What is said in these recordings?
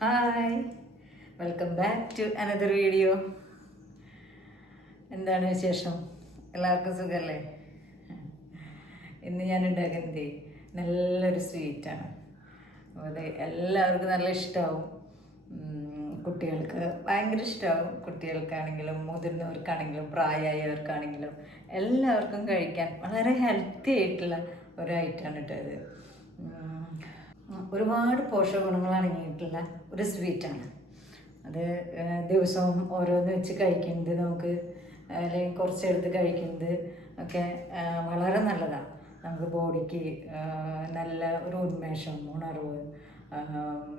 Hi, welcome back to another video. എന്താണ് വിശേഷം? എല്ലാവർക്കും സുഖമല്ലേ? ഇന്ന് ഞാൻ ഉണ്ടാക്കുന്നത് നല്ലൊരു സ്വീറ്റാണ്. അത് എല്ലാവർക്കും നല്ല ഇഷ്ടമാവും. കുട്ടികൾക്ക് ഭയങ്കര ഇഷ്ടമാവും. കുട്ടികൾക്കാണെങ്കിലും മുതിർന്നവർക്കാണെങ്കിലും പ്രായമായവർക്കാണെങ്കിലും എല്ലാവർക്കും കഴിക്കാൻ വളരെ ഹെൽത്തി ആയിട്ടുള്ള ഒരു ഐറ്റമാണ് കേട്ടോ ഇത്. ഒരുപാട് പോഷക ഗുണങ്ങൾ അടങ്ങിയിട്ടുള്ള ഒരു സ്വീറ്റാണ് അത്. ദിവസവും ഓരോന്ന് വെച്ച് കഴിക്കുന്നത് നമുക്ക്, അല്ലെങ്കിൽ കുറച്ചെടുത്ത് കഴിക്കുന്നത് ഒക്കെ വളരെ നല്ലതാണ്. നമുക്ക് ബോഡിക്ക് നല്ല ഒരു ഉന്മേഷം, ഉണർവ്,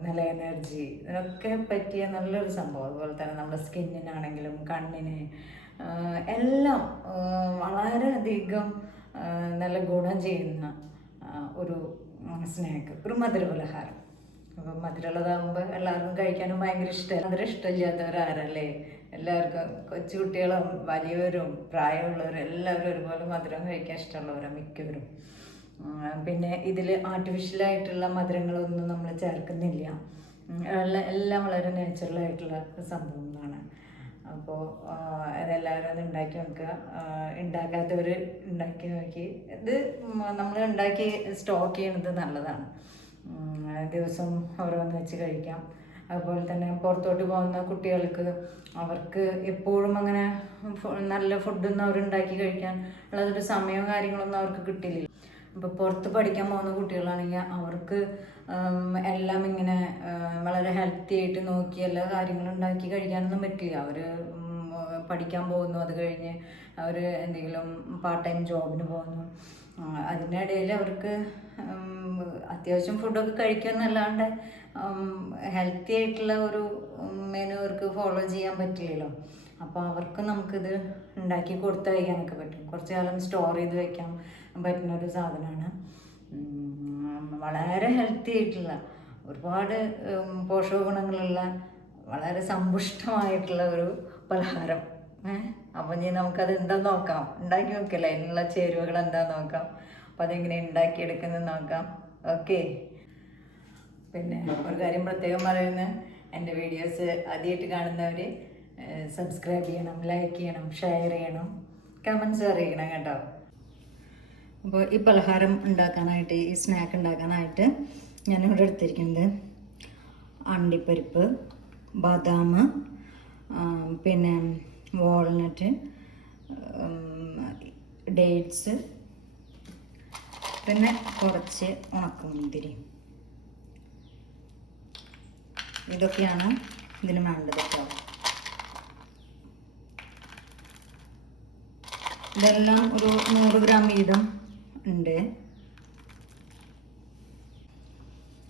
നല്ല എനർജി, ഇതിനൊക്കെ പറ്റിയ നല്ലൊരു സംഭവം. അതുപോലെ തന്നെ നമ്മുടെ സ്കിന്നിനാണെങ്കിലും കണ്ണിന് എല്ലാം വളരെയധികം നല്ല ഗുണം ചെയ്യുന്ന ഒരു സ്നാക്ക്, ഒരു മധുര പലഹാരം. അപ്പം മധുരമുള്ളതാകുമ്പോൾ എല്ലാവർക്കും കഴിക്കാനും ഭയങ്കര ഇഷ്ടമാണ്. മധുരം ഇഷ്ടമില്ലാത്തവരാരല്ലേ? എല്ലാവർക്കും, കൊച്ചു കുട്ടികളും വലിയവരും പ്രായമുള്ളവരും എല്ലാവരും ഒരുപോലെ മധുരം കഴിക്കാൻ ഇഷ്ടമുള്ളവരാണ് മിക്കവരും. പിന്നെ ഇതിൽ ആർട്ടിഫിഷ്യലായിട്ടുള്ള മധുരങ്ങളൊന്നും നമ്മൾ ചേർക്കുന്നില്ല. എല്ലാം വളരെ നാച്ചുറലായിട്ടുള്ള സംഭവങ്ങളാണ്. അപ്പോൾ അതെല്ലാവരും ഒന്ന് ഉണ്ടാക്കി നോക്കുക. ഉണ്ടാക്കാത്തവർ ഉണ്ടാക്കി നോക്കി. ഇത് നമ്മൾ ഉണ്ടാക്കി സ്റ്റോക്ക് ചെയ്യുന്നത് നല്ലതാണ്. ദിവസം ഓരോന്ന് വെച്ച് കഴിക്കാം. അതുപോലെ തന്നെ പുറത്തോട്ട് പോകുന്ന കുട്ടികൾക്ക്, അവർക്ക് എപ്പോഴും അങ്ങനെ നല്ല ഫുഡൊന്നും അവരുണ്ടാക്കി കഴിക്കാൻ ഉള്ളതൊരു സമയവും കാര്യങ്ങളൊന്നും അവർക്ക് കിട്ടില്ല. ഇപ്പോൾ പുറത്ത് പഠിക്കാൻ പോകുന്ന കുട്ടികളാണെങ്കിൽ അവർക്ക് എല്ലാം ഇങ്ങനെ വളരെ ഹെൽത്തി ആയിട്ട് നോക്കി എല്ലാ കാര്യങ്ങളും ഉണ്ടാക്കി കഴിക്കാനൊന്നും പറ്റില്ല. അവർ പഠിക്കാൻ പോകുന്നു, അത് കഴിഞ്ഞ് അവർ എന്തെങ്കിലും പാർട്ട് ടൈം ജോബിന് പോകുന്നു. അതിനിടയിൽ അവർക്ക് അത്യാവശ്യം ഫുഡൊക്കെ കഴിക്കുമെന്നല്ലാണ്ട് ഹെൽത്തി ആയിട്ടുള്ള ഒരു മെനു അവർക്ക് ഫോളോ ചെയ്യാൻ പറ്റില്ലല്ലോ. അപ്പോൾ അവർക്ക് നമുക്കിത് ഉണ്ടാക്കി കൊടുത്ത് കഴിക്കാനൊക്കെ പറ്റും. കുറച്ച് കാലം സ്റ്റോർ ചെയ്ത് വയ്ക്കാൻ പറ്റുന്നൊരു സാധനമാണ്. വളരെ ഹെൽത്തി ആയിട്ടുള്ള, ഒരുപാട് പോഷക ഗുണങ്ങളുള്ള, വളരെ സമ്പുഷ്ടമായിട്ടുള്ള ഒരു പലഹാരം. അപ്പം ഇനി നമുക്കത് എന്താന്ന് നോക്കാം. ഉണ്ടാക്കി നോക്കല്ലേ, അതിനുള്ള ചേരുവകൾ എന്താന്ന് നോക്കാം. അപ്പം അതെങ്ങനെ ഉണ്ടാക്കിയെടുക്കുന്നത് നോക്കാം. ഓക്കെ. പിന്നെ ഒരു കാര്യം പ്രത്യേകം പറയുന്നത്, എൻ്റെ വീഡിയോസ് ആദ്യമായിട്ട് കാണുന്നവർ സബ്സ്ക്രൈബ് ചെയ്യണം, ലൈക്ക് ചെയ്യണം, ഷെയർ ചെയ്യണം, കമൻസ് അറിയിക്കണം കേട്ടോ. അപ്പോൾ ഈ പലഹാരം ഉണ്ടാക്കാനായിട്ട്, ഈ സ്നാക്ക് ഉണ്ടാക്കാനായിട്ട് ഞാനിവിടെ എടുത്തിരിക്കുന്നത് അണ്ടിപ്പരിപ്പ്, ബദാം, പിന്നെ വാൾനട്ട്, ഡേറ്റ്സ്, പിന്നെ കുറച്ച് ഉണക്കമുന്തിരി. ഇതൊക്കെയാണ് ഇതിന് വേണ്ടത് കേട്ടോ. ഇതെല്ലാം ഒരു 100 ഗ്രാം വീതം ഉണ്ട്.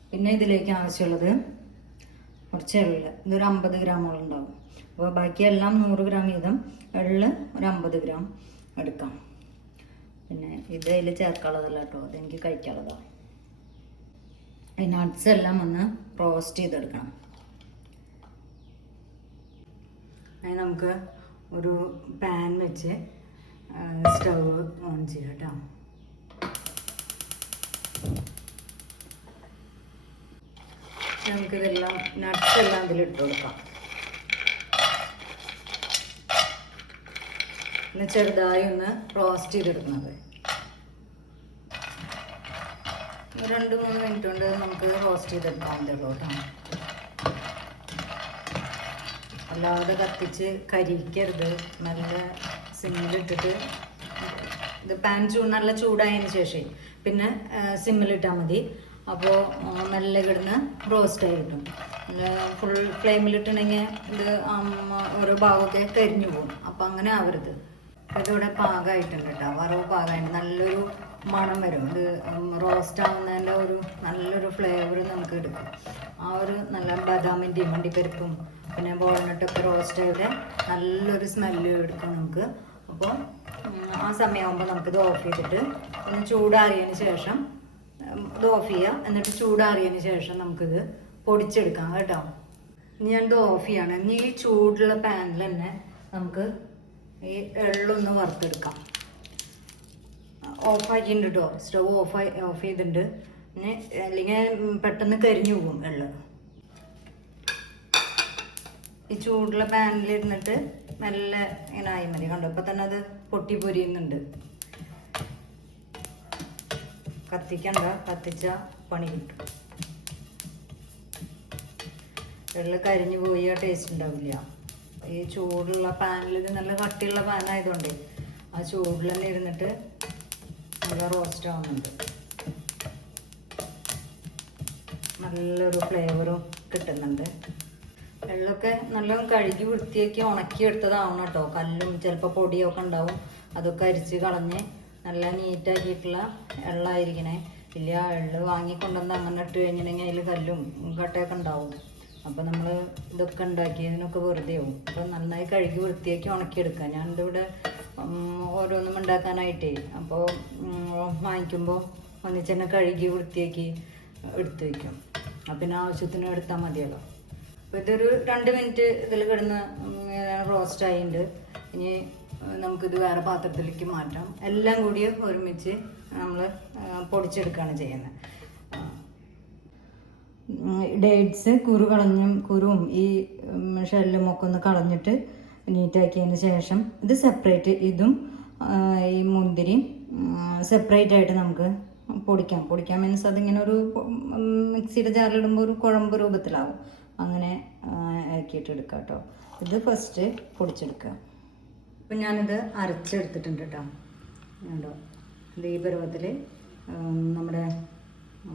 പിന്നെ ഇതിലേക്ക് ആവശ്യമുള്ളത് കുറച്ച് എള്ള്. ഇതൊരു 50 ഗ്രാമോളം ഉണ്ടാവും. അപ്പോൾ ബാക്കിയെല്ലാം 100 ഗ്രാം വീതം. എള്ള് ഒരു 50 ഗ്രാം എടുക്കാം. പിന്നെ ഇത് അതിൽ ചേർക്കാനുള്ളതല്ല കേട്ടോ, അതെനിക്ക് കഴിക്കാനുള്ളതാണ്. ഈ നട്ട്സ് എല്ലാം ഒന്ന് റോസ്റ്റ് ചെയ്തെടുക്കണം. അതിന് നമുക്ക് ഒരു പാൻ വെച്ച് സ്റ്റവ് ഓൺ ചെയ്യാം കേട്ടോ. നമുക്കിതെല്ലാം നട്ട്സ് എല്ലാം ഇതിലിട്ട് കൊടുക്കാം. പിന്നെ ചെറുതായി ഒന്ന് റോസ്റ്റ് ചെയ്തെടുക്കുന്നത്. 2-3 മിനിറ്റ് കൊണ്ട് നമുക്ക് റോസ്റ്റ് ചെയ്തെടുക്കാവുന്നതുള്ളൂ കേട്ടോ. അല്ലാതെ കത്തിച്ച് കരിക്കരുത്. നല്ല സിമ്മിലിട്ടിട്ട്, ഇത് പാൻ നല്ല ചൂടായതിന് ശേഷം പിന്നെ സിമ്മിലിട്ടാൽ മതി. അപ്പോൾ നല്ല കിടന്ന് റോസ്റ്റായി കിട്ടും. ഫുൾ ഫ്ലെയിമിലിട്ടുണ്ടെങ്കിൽ ഇത് ഓരോ ഭാഗമൊക്കെ കരിഞ്ഞു പോകും. അപ്പോൾ അങ്ങനെ ആവരുത്. ഇതിവിടെ പാകമായിട്ടുണ്ട് കേട്ടോ, വറവ് പാകമായിട്ട് നല്ലൊരു മണം വരും. ഇത് റോസ്റ്റ് ആവുന്നതിൻ്റെ ഒരു നല്ലൊരു ഫ്ലേവർ നമുക്ക് എടുക്കും. ആ ഒരു നല്ല ബദാമിൻ്റെയും അണ്ടിപ്പരിപ്പും പിന്നെ വാൾനട്ടൊക്കെ റോസ്റ്റ് ചെയ്ത് നല്ലൊരു സ്മെല്ല് എടുക്കും നമുക്ക്. അപ്പോൾ ആ സമയമാകുമ്പോൾ നമുക്കിത് ഓഫ് ചെയ്തിട്ട് ഒന്ന് ചൂടാറിയതിന് ശേഷം ഇത് ഓഫ് ചെയ്യുക. എന്നിട്ട് ചൂടാറിയതിന് ശേഷം നമുക്കിത് പൊടിച്ചെടുക്കാം കേട്ടോ. ഇനി ഞാനിത് ഓഫ് ചെയ്യാണ്. ഇനി ഈ ചൂടുള്ള പാനിൽ തന്നെ നമുക്ക് ഈ എള്ളൊന്ന് വറുത്തെടുക്കാം. ഓഫാക്കിയിട്ടുണ്ട് കേട്ടോ, സ്റ്റവ് ഓഫ് ചെയ്തിട്ടുണ്ട്. പിന്നെ അല്ലെങ്കിൽ പെട്ടെന്ന് കരിഞ്ഞു പോകും എള്ള്. ഈ ചൂടുള്ള പാനിലിരുന്നിട്ട് നല്ല ഇങ്ങനെ ആയി മതി. കണ്ടോ, ഇപ്പം തന്നെ അത് പൊട്ടി പൊരിയുന്നുണ്ട്. കത്തിക്കണ്ട, കത്തിച്ച പണി കിട്ടും. വെള്ളം കരിഞ്ഞു പോയി ആ ടേസ്റ്റ് ഉണ്ടാവില്ല. ഈ ചൂടുള്ള പാനിൽ, ഇത് നല്ല കട്ടിയുള്ള പാനായതുകൊണ്ട് ആ ചൂടിൽ തന്നെ ഇരുന്നിട്ട് നല്ല റോസ്റ്റ് ആവുന്നുണ്ട്. നല്ലൊരു ഫ്ലേവറും കിട്ടുന്നുണ്ട്. വെള്ളമൊക്കെ നല്ലോണം കഴുകി വൃത്തിയാക്കി ഉണക്കിയെടുത്തതാവണം കേട്ടോ. കല്ലും ചിലപ്പോൾ പൊടിയൊക്കെ ഉണ്ടാവും, അതൊക്കെ അരിച്ച് കളഞ്ഞ് നല്ല നീറ്റാക്കിയിട്ടുള്ള വെള്ളമായിരിക്കണേ. ഇല്ല, എള്ള് വാങ്ങിക്കൊണ്ടുവന്ന് അങ്ങനെ ഇട്ട് കഴിഞ്ഞിട്ടുണ്ടെങ്കിൽ അതിൽ കല്ലും കട്ടയൊക്കെ ഉണ്ടാവും. അപ്പോൾ നമ്മൾ ഇതൊക്കെ ഉണ്ടാക്കിയതിനൊക്കെ വെറുതെ ആവും. അപ്പോൾ നന്നായി കഴുകി വൃത്തിയാക്കി ഉണക്കിയെടുക്കുക. ഞാനിതിവിടെ ഓരോന്നും ഉണ്ടാക്കാനായിട്ടേ, അപ്പോൾ വാങ്ങിക്കുമ്പോൾ ഒന്നിച്ച് തന്നെ കഴുകി വൃത്തിയാക്കി എടുത്ത് വയ്ക്കും. അപ്പം പിന്നെ ആവശ്യത്തിന് എടുത്താൽ മതിയല്ലോ. അപ്പോൾ ഇതൊരു 2 മിനിറ്റ് ഇതിൽ കിടന്ന് റോസ്റ്റ് ആയിട്ടുണ്ട്. ഇനി നമുക്കിത് വേറെ പാത്രത്തിലേക്ക് മാറ്റാം. എല്ലാം കൂടി ഒരുമിച്ച് നമ്മൾ പൊടിച്ചെടുക്കുകയാണ് ചെയ്യുന്നത്. ഡേറ്റ്സ് കുരുവും ഈ ഷെല്ലും ഒക്കെ ഒന്ന് കളഞ്ഞിട്ട് നീറ്റാക്കിയതിന് ശേഷം ഇത് സെപ്പറേറ്റ്, ഇതും ഈ മുന്തിരിയും സെപ്പറേറ്റ് ആയിട്ട് നമുക്ക് പൊടിക്കാം മീൻസ് അതിങ്ങനെ ഒരു മിക്സിയുടെ ജാറിലിടുമ്പോൾ ഒരു കുഴമ്പ് രൂപത്തിലാവും. അങ്ങനെ ആക്കിയിട്ട് എടുക്കാം കേട്ടോ. ഇത് ഫസ്റ്റ് പൊടിച്ചെടുക്കുക. അപ്പം ഞാനിത് അരച്ചെടുത്തിട്ടുണ്ട് കേട്ടോ. കണ്ടോ, ഇത് ഈ പരുവത്തിൽ നമ്മുടെ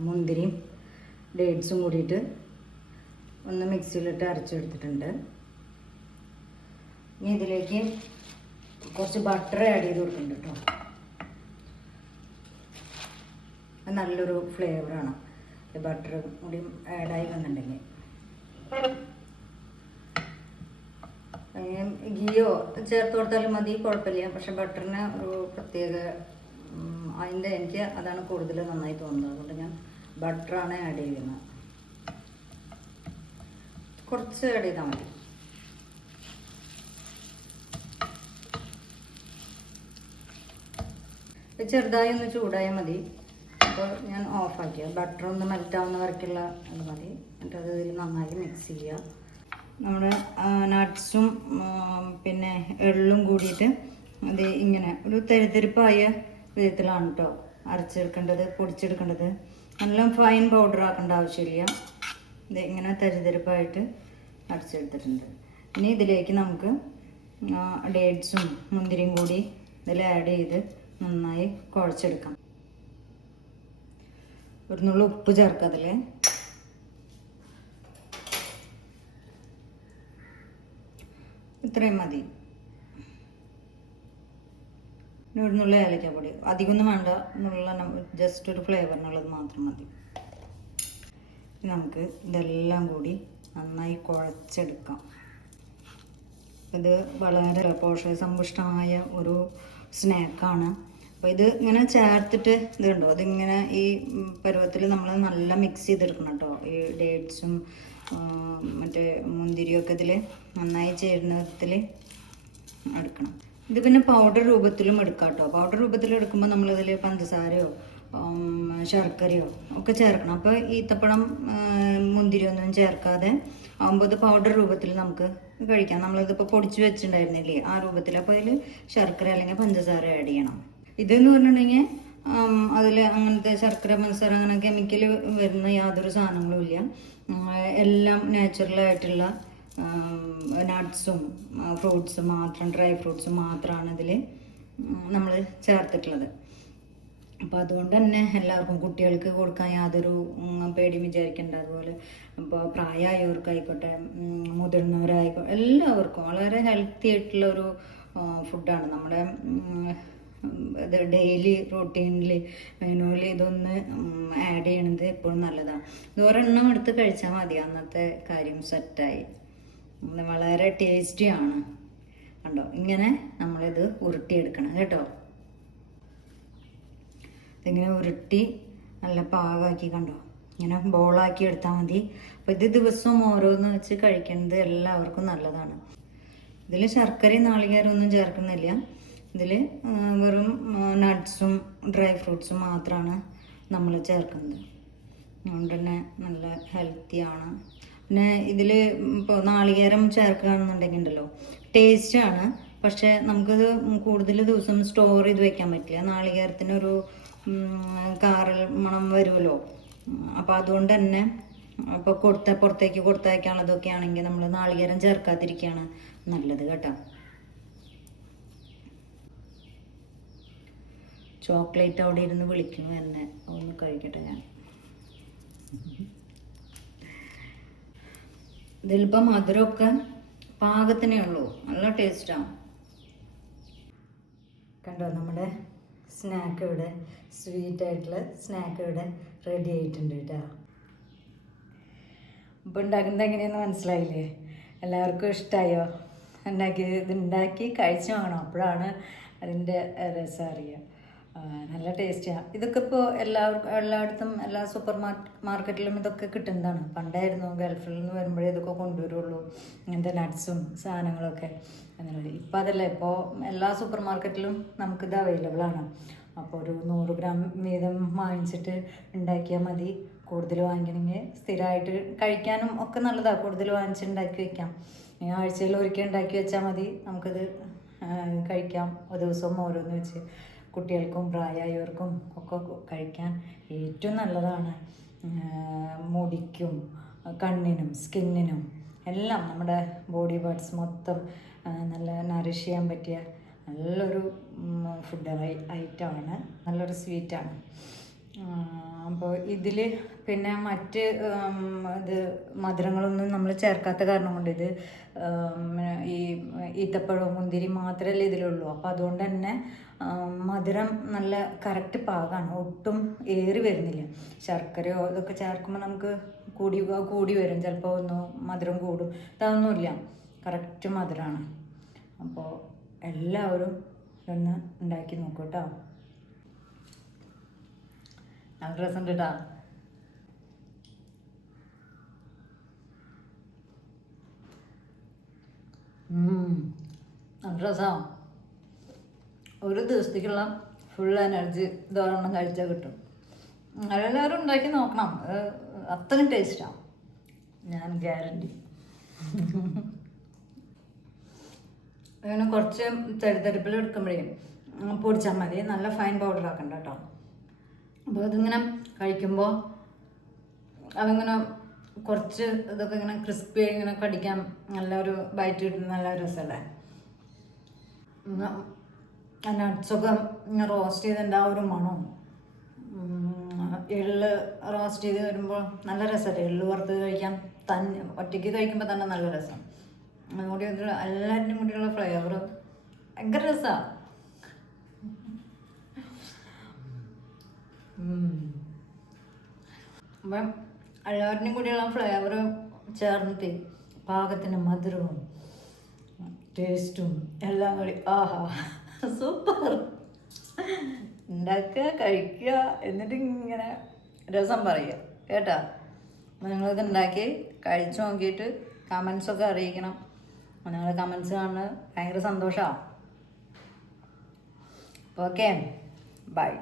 മുന്തിരിയും ഡേറ്റ്സും കൂടിയിട്ട് ഒന്ന് മിക്സിയിലിട്ട് അരച്ചെടുത്തിട്ടുണ്ട്. ഇനി ഇതിലേക്ക് കുറച്ച് ബട്ടർ ആഡ് ചെയ്ത് കൊടുക്കുന്നുണ്ട് കേട്ടോ. അത് നല്ലൊരു ഫ്ലേവറാണ്. ബട്ടർ കൂടി ആഡായി വന്നിട്ടുണ്ടെങ്കിൽ ഗീയോ ചേർത്ത് കൊടുത്താലും മതി, കുഴപ്പമില്ല. പക്ഷെ ബട്ടറിന് ഒരു പ്രത്യേക എനിക്ക് അതാണ് കൂടുതൽ നന്നായി തോന്നുന്നത്. അതുകൊണ്ട് ഞാൻ ബട്ടറാണ് ആഡ് ചെയ്യുന്നത്. കുറച്ച് ആഡ് ചെയ്താൽ മതി. ചെറുതായി ഒന്ന് ചൂടായാൽ മതി. അപ്പോൾ ഞാൻ ഓഫാക്കിയ ബട്ടർ ഒന്ന് മെൽറ്റാവുന്ന വരയ്ക്കുള്ള അത് മതി. എന്നിട്ട് അത് ഇതിൽ നന്നായി മിക്സ് ചെയ്യുക. നമ്മുടെ നട്ട്സും പിന്നെ എള്ളും കൂടിയിട്ട് അത് ഇങ്ങനെ ഒരു തരിതരിപ്പായ വിധത്തിലാണ് കേട്ടോ അരച്ചെടുക്കേണ്ടത്, പൊടിച്ചെടുക്കേണ്ടത്. നല്ല ഫൈൻ പൗഡർ ആക്കേണ്ട ആവശ്യമില്ല. ഇത് ഇങ്ങനെ തരിതരിപ്പായിട്ട് അരച്ചെടുത്തിട്ടുണ്ട്. ഇനി ഇതിലേക്ക് നമുക്ക് ഡേറ്റ്സും മുന്തിരിയും കൂടി ഇതിൽ ആഡ് ചെയ്ത് നന്നായി കുഴച്ചെടുക്കാം. ഒരു നുള്ളു ഉപ്പ് ചേർക്കുക. അതിൽ ഇത്രയും മതി. ഒരു നുള്ളു ഏലക്കാപ്പൊടി, അധികമൊന്നും വേണ്ട, ജസ്റ്റ് ഒരു ഫ്ലേവറിനുള്ളത് മാത്രം മതി. നമുക്ക് ഇതെല്ലാം കൂടി നന്നായി കുഴച്ചെടുക്കാം. ഇത് വളരെ പോഷകസമ്പുഷ്ടമായ ഒരു സ്നാക്കാണ്. അപ്പോൾ ഇത് ഇങ്ങനെ ചേർത്തിട്ട് ഇത് കണ്ടോ, അതിങ്ങനെ ഈ പരുവത്തിൽ നമ്മൾ നല്ല മിക്സ് ചെയ്തെടുക്കണം കേട്ടോ. ഈ ഡേറ്റ്സും മറ്റേ മുന്തിരിയൊക്കെ ഇതിൽ നന്നായി ചേരുന്ന വിധത്തിൽ എടുക്കണം. ഇത് പിന്നെ പൗഡർ രൂപത്തിലും എടുക്കാം കേട്ടോ. പൗഡർ രൂപത്തിൽ എടുക്കുമ്പോൾ നമ്മളിതിൽ പഞ്ചസാരയോ ശർക്കരയോ ഒക്കെ ചേർക്കണം. അപ്പോൾ ഈത്തപ്പഴം മുന്തിരിയൊന്നും ചേർക്കാതെ ആകുമ്പോൾ ഇത് പൗഡർ രൂപത്തിൽ നമുക്ക് കഴിക്കാം. നമ്മളിതിപ്പോൾ പൊടിച്ച് വെച്ചിട്ടുണ്ടായിരുന്നില്ലേ ആ രൂപത്തിൽ. അപ്പോൾ അതിൽ ശർക്കര അല്ലെങ്കിൽ പഞ്ചസാര ആഡ് ചെയ്യണം. ഇതെന്ന് പറഞ്ഞിട്ടുണ്ടെങ്കിൽ അതിൽ അങ്ങനത്തെ ശർക്കര പഞ്ചസാര അങ്ങനെ കെമിക്കൽ വരുന്ന യാതൊരു സാധനങ്ങളും ഇല്ല. എല്ലാം നാച്ചുറലായിട്ടുള്ള നട്ട്സും ഫ്രൂട്ട്സും മാത്രം, ഡ്രൈ ഫ്രൂട്ട്സും മാത്രമാണ് ഇതിൽ നമ്മൾ ചേർത്തിട്ടുള്ളത്. അപ്പോൾ അതുകൊണ്ട് തന്നെ എല്ലാവർക്കും, കുട്ടികൾക്ക് കൊടുക്കാൻ യാതൊരു പേടിയും വിചാരിക്കേണ്ട. അതുപോലെ ഇപ്പോൾ പ്രായമായവർക്കായിക്കോട്ടെ മുതിർന്നവരായിക്കോട്ടെ എല്ലാവർക്കും വളരെ ഹെൽത്തി ആയിട്ടുള്ളൊരു ഫുഡാണ്. നമ്മുടെ ഇത് ഡെയിലി റൂട്ടീനിൽ മെനുവിൽ ഇതൊന്ന് ആഡ് ചെയ്യണത് എപ്പോഴും നല്ലതാണ്. ഇത് ഒരെണ്ണം എടുത്ത് കഴിച്ചാൽ മതി, അന്നത്തെ കാര്യം സെറ്റായി. വളരെ ടേസ്റ്റിയാണ്. കണ്ടോ, ഇങ്ങനെ നമ്മളിത് ഉരുട്ടിയെടുക്കണം കേട്ടോ. ഇതിങ്ങനെ ഉരുട്ടി നല്ല പാകമാക്കി കണ്ടോ, ഇങ്ങനെ ബോളാക്കി എടുത്താൽ മതി. അപ്പോൾ ഇത് ദിവസവും ഓരോന്ന് വെച്ച് കഴിക്കുന്നത് എല്ലാവർക്കും നല്ലതാണ്. ഇതിൽ ശർക്കരയും നാളികേരവും ഒന്നും ചേർക്കുന്നില്ല. ഇതിൽ വെറും നട്ട്സും ഡ്രൈ ഫ്രൂട്ട്സും മാത്രമാണ് നമ്മൾ ചേർക്കുന്നത്. അതുകൊണ്ട് തന്നെ നല്ല ഹെൽത്തിയാണ്. പിന്നെ ഇതിൽ ഇപ്പോൾ നാളികേരം ചേർക്കുകയാണെന്നുണ്ടെങ്കിൽ ഉണ്ടല്ലോ ടേസ്റ്റാണ്. പക്ഷേ നമുക്കത് കൂടുതൽ ദിവസം സ്റ്റോർ ചെയ്ത് വെക്കാൻ പറ്റില്ല. നാളികേരത്തിനൊരു കാറൽ മണം വരുമല്ലോ. അപ്പോൾ അതുകൊണ്ട് തന്നെ ഇപ്പോൾ പുറത്തേക്ക് കൊടുത്തയക്കാനുള്ളതൊക്കെ ആണെങ്കിൽ നമ്മൾ നാളികേരം ചേർക്കാതിരിക്കുകയാണ് നല്ലത് കേട്ടോ. ചോക്ലേറ്റ് അവിടെ ഇരുന്ന് വിളിക്കുന്നു എന്നെ, ഒന്ന് കഴിക്കട്ടെ ഞാൻ. ഇതിലിപ്പോൾ മധുരമൊക്കെ പാകത്തിനേ ഉള്ളൂ, നല്ല ടേസ്റ്റാണ്. കണ്ടോ നമ്മുടെ സ്നാക്ക് ഇവിടെ, സ്വീറ്റായിട്ടുള്ള സ്നാക്ക് ഇവിടെ റെഡി ആയിട്ടുണ്ട് കേട്ടോ. ഇപ്പോൾ ഉണ്ടാക്കുന്നത് എങ്ങനെയെന്ന് മനസ്സിലായില്ലേ? എല്ലാവർക്കും ഇഷ്ടമായോ? ഉണ്ടാക്കി കഴിച്ചു വാങ്ങണം, അപ്പോഴാണ് അതിൻ്റെ രസം അറിയുക. നല്ല ടേസ്റ്റിയാണ്. ഇതൊക്കെ ഇപ്പോൾ എല്ലായിടത്തും എല്ലാ സൂപ്പർ മാർക്കറ്റിലും ഇതൊക്കെ കിട്ടുന്നതാണ്. പണ്ടായിരുന്നു ഗൾഫിൽ നിന്ന് വരുമ്പോഴേ ഇതൊക്കെ കൊണ്ടുവരുള്ളൂ, ഇങ്ങനത്തെ നട്ട്സും സാധനങ്ങളൊക്കെ എന്നുള്ളത്. ഇപ്പം അതല്ല, ഇപ്പോൾ എല്ലാ സൂപ്പർ മാർക്കറ്റിലും നമുക്കിത് അവൈലബിൾ ആണ്. അപ്പോൾ ഒരു 100 ഗ്രാം വീതം വാങ്ങിച്ചിട്ട് ഉണ്ടാക്കിയാൽ മതി. കൂടുതൽ വാങ്ങിക്കണമെങ്കിൽ സ്ഥിരമായിട്ട് കഴിക്കാനും ഒക്കെ നല്ലതാണ്. കൂടുതൽ വാങ്ങിച്ച് ഉണ്ടാക്കി വയ്ക്കാം. ആഴ്ചയിൽ ഒരിക്കൽ ഉണ്ടാക്കി വെച്ചാൽ മതി, നമുക്കത് കഴിക്കാം. ഒരു ദിവസവും ഓരോന്ന് വെച്ച് കുട്ടികൾക്കും പ്രായമായവർക്കും ഒക്കെ കഴിക്കാൻ ഏറ്റവും നല്ലതാണ്. മുടിക്കും കണ്ണിനും സ്കിന്നിനും എല്ലാം നമ്മുടെ ബോഡി പാർട്സ് മൊത്തം നല്ല നറിഷ് ചെയ്യാൻ പറ്റിയ നല്ലൊരു ഫുഡ് ഐറ്റമാണ്, നല്ലൊരു സ്വീറ്റാണ്. അപ്പോൾ ഇതിൽ പിന്നെ മറ്റ് ഇത് മധുരങ്ങളൊന്നും നമ്മൾ ചേർക്കാത്ത കാരണം കൊണ്ട് ഇത് ഈ ഈത്തപ്പഴവും മുന്തിരി മാത്രമല്ലേ ഇതിലുള്ളൂ. അപ്പോൾ അതുകൊണ്ട് തന്നെ മധുരം നല്ല കറക്റ്റ് പാകമാണ്, ഒട്ടും ഏറി വരുന്നില്ല. ശർക്കരയോ ഇതൊക്കെ ചേർക്കുമ്പോൾ നമുക്ക് കൂടി വരും, ചിലപ്പോൾ ഒന്ന് മധുരം കൂടും. ഇതൊന്നുമില്ല, കറക്റ്റ് മധുരമാണ്. അപ്പോൾ എല്ലാവരും ഇതൊന്ന് ഉണ്ടാക്കി നോക്കൂ കേട്ടോ. നല്ല രസമുണ്ട് കേട്ടോ. നല്ല രസമാണ്. ഒരു ദിവസത്തേക്കുള്ള ഫുൾ എനർജി ഇതൊരെണ്ണം കഴിച്ചാൽ കിട്ടും. എല്ലാവരും ഉണ്ടാക്കി നോക്കണം, അത്രയും ടേസ്റ്റാണ്, ഞാൻ ഗ്യാരണ്ടി. അങ്ങനെ കുറച്ച് തരിതരിപ്പിൽ എടുക്കുമ്പോഴേ പൊടിച്ചാൽ മതി, നല്ല ഫൈൻ പൗഡർ ആക്കണ്ട കേട്ടോ. അപ്പോൾ ഇതിങ്ങനെ കഴിക്കുമ്പോൾ അതിങ്ങനെ കുറച്ച് ഇതൊക്കെ ഇങ്ങനെ ക്രിസ്പി ഇങ്ങനെ കടിക്കാൻ നല്ലൊരു ബൈറ്റ് കിട്ടുന്ന നല്ല രസമല്ലേ. നട്ട്സൊക്കെ ഇങ്ങനെ റോസ്റ്റ് ചെയ്തതിൻ്റെ ആ ഒരു മണം, എള്ള് റോസ്റ്റ് ചെയ്ത് വരുമ്പോൾ നല്ല രസമല്ലേ. എള്ള് വറുത്ത് കഴിക്കാൻ ഒറ്റയ്ക്ക് കഴിക്കുമ്പോൾ തന്നെ നല്ല രസം. അതുകൂടി എല്ലാവരുടെയും കൂടിയുള്ള ഫ്ലേവർ ഭയങ്കര രസമാണ്. അപ്പം എല്ലാവരുടെയും കൂടിയുള്ള ഫ്ലേവർ ചേർന്നിട്ട് പാകത്തിന് മധുരവും ടേസ്റ്റും എല്ലാം കൂടി ആഹാ സൂപ്പർ. ഉണ്ടാക്കുക, കഴിക്കുക, എന്നിട്ട് ഇങ്ങനെ രസം പറയുക കേട്ടോ. നിങ്ങളിത് ഉണ്ടാക്കി കഴിച്ചു നോക്കിയിട്ട് കമൻസൊക്കെ അറിയിക്കണം. നിങ്ങളുടെ കമൻസ് കാണുന്നത് ഭയങ്കര സന്തോഷമാണ്. Okay, by.